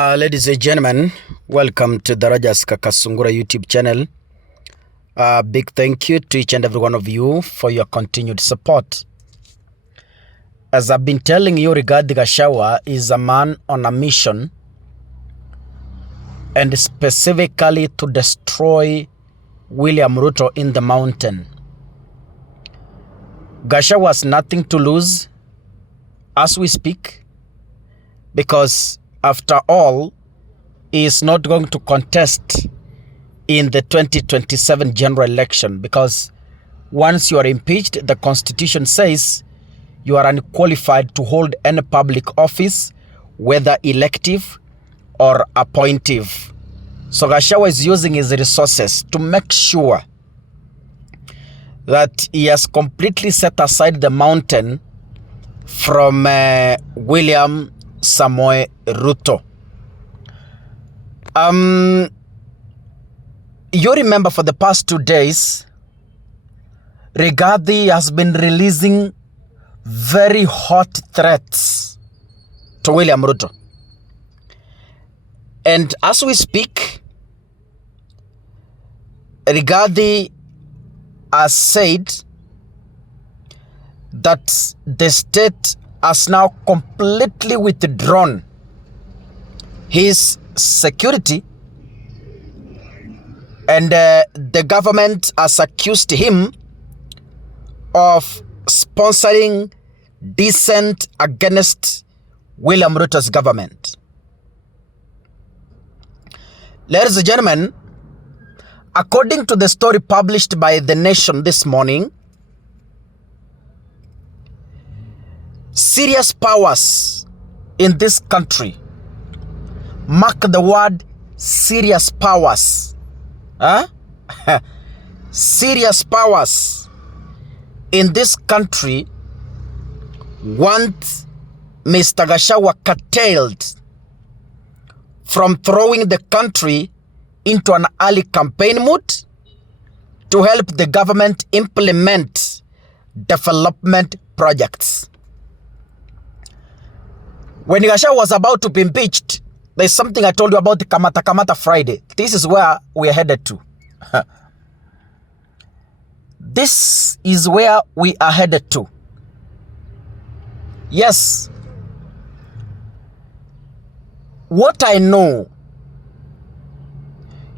Ladies and gentlemen, welcome to the Rajas Kakasungura YouTube channel. Big thank you to each and every one of you for your continued support. As I've been telling you, Rigathi Gachagua is a man on a mission, and specifically to destroy William Ruto in the mountain. Gachagua has nothing to lose as we speak, because after all, he is not going to contest in the 2027 general election, because once you are impeached, the constitution says you are unqualified to hold any public office, whether elective or appointive. So Gachagua is using his resources to make sure that he has completely set aside the mountain from William Samoei Ruto. You remember for the past 2 days, Rigathi has been releasing very hot threats to William Ruto. And as we speak, Rigathi has said that the state has now completely withdrawn his security, and the government has accused him of sponsoring dissent against William Ruto's government. Ladies and gentlemen, according to the story published by The Nation this morning, serious powers in this country, mark the word serious powers, serious powers in this country want Mr. Gachagua curtailed from throwing the country into an early campaign mood to help the government implement development projects. When Gachagua was about to be impeached, there's something I told you about the Kamata Friday. This is where we are headed to. This is where we are headed to. Yes. What I know,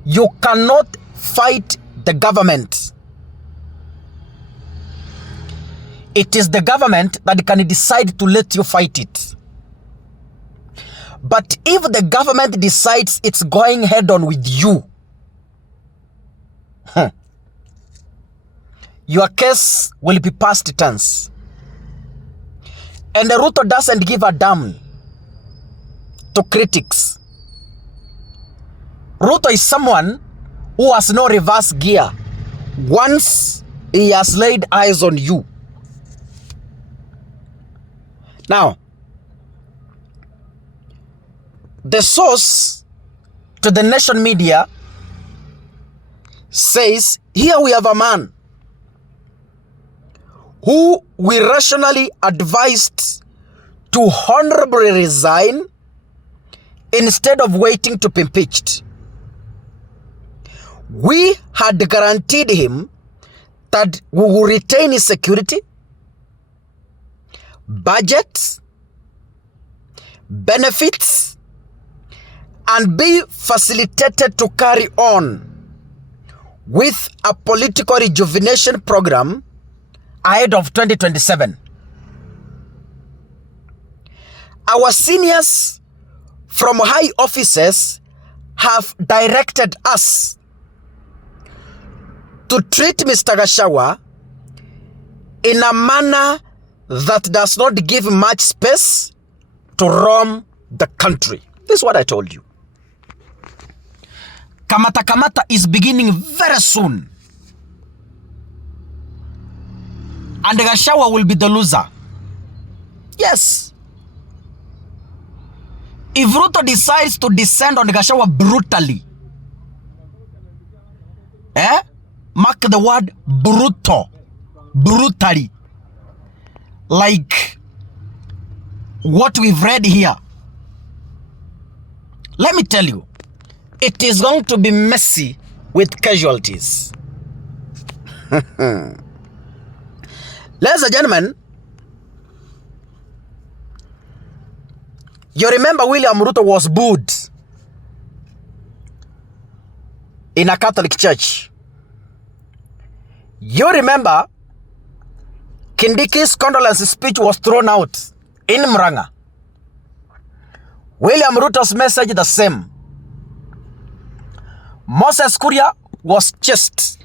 you cannot fight the government. It is the government that can decide to let you fight it. But if the government decides it's going head on with you, your case will be past tense. And Ruto doesn't give a damn to critics. Ruto is someone who has no reverse gear once he has laid eyes on you. Now, the source to the Nation media says, here we have a man who we rationally advised to honorably resign instead of waiting to be impeached. We had guaranteed him that we will retain his security, budgets, benefits, and be facilitated to carry on with a political rejuvenation program ahead of 2027. Our seniors from high offices have directed us to treat Mr. Gachagua in a manner that does not give much space to roam the country. This is what I told you. Kamata is beginning very soon. And Gachagua will be the loser. Yes. If Ruto decides to descend on Gachagua brutally, mark the word brutal, brutally, like what we've read here, let me tell you, it is going to be messy with casualties. Ladies and gentlemen, you remember William Ruto was booed in a Catholic church. You remember Kindiki's condolence speech was thrown out in Murang'a. William Ruto's message the same. Moses Kuria was chased.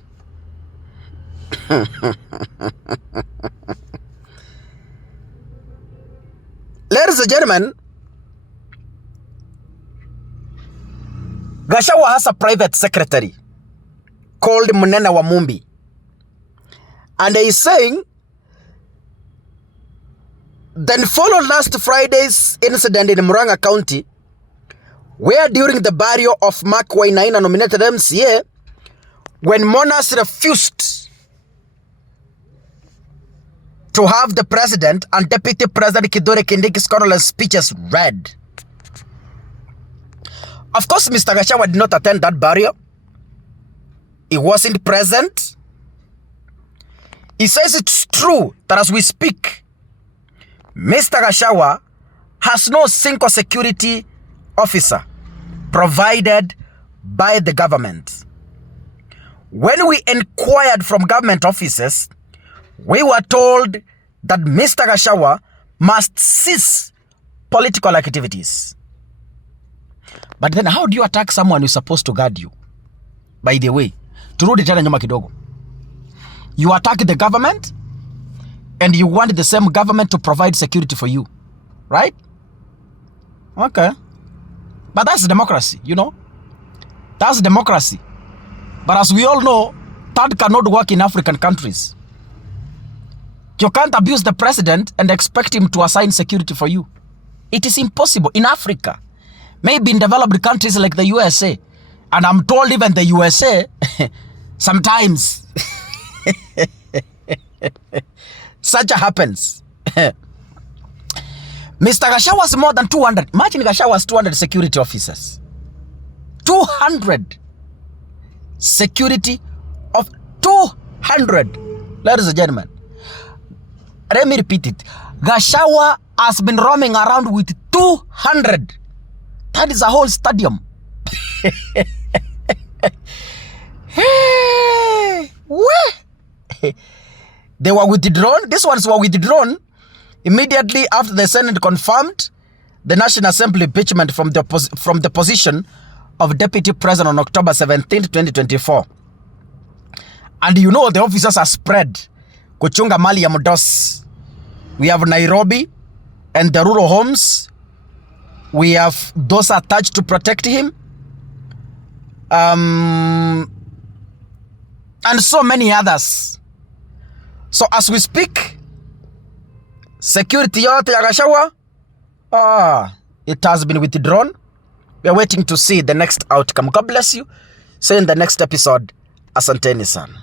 Ladies and gentlemen, Gachagua has a private secretary called Munene Wamumbi. And he is saying, then followed last Friday's incident in Murang'a County, where during the burial of Mark Wainaina nominated MCA, when monarchs refused to have the president and deputy president Kithure Kindiki's condolence speeches read. Of course, Mr. Gachagua did not attend that burial. He wasn't present. He says it's true that as we speak, Mr. Gachagua has no single security officer provided by the government. When we inquired from government offices, we were told that Mr. Gachagua must cease political activities. But then how do you attack someone who's supposed to guard you? By the way, turudi tena nyuma kidogo. You attack the government and you want the same government to provide security for you. Right? Okay. But that's democracy, you know. That's democracy. But as we all know, that cannot work in African countries. You can't abuse the president and expect him to assign security for you. It is impossible in Africa. Maybe in developed countries like the USA. And I'm told even the USA, sometimes such happens. Mr. Gachagua was more than 200. Imagine Gachagua was 200 security officers. 200 security of 200. Ladies and gentlemen, let me repeat it. Gachagua has been roaming around with 200. That is a whole stadium. They were withdrawn. These ones were withdrawn immediately after the Senate confirmed the National Assembly impeachment from the position of Deputy President on October 17, 2024. And you know the officers are spread. Kuchunga mali ya Mudos. We have Nairobi and the rural homes. We have those attached to protect him. And so many others. So as we speak, security yote ya Gachagua, it has been withdrawn. We are waiting to see the next outcome. God bless you. See you in the next episode. Asanteni sana.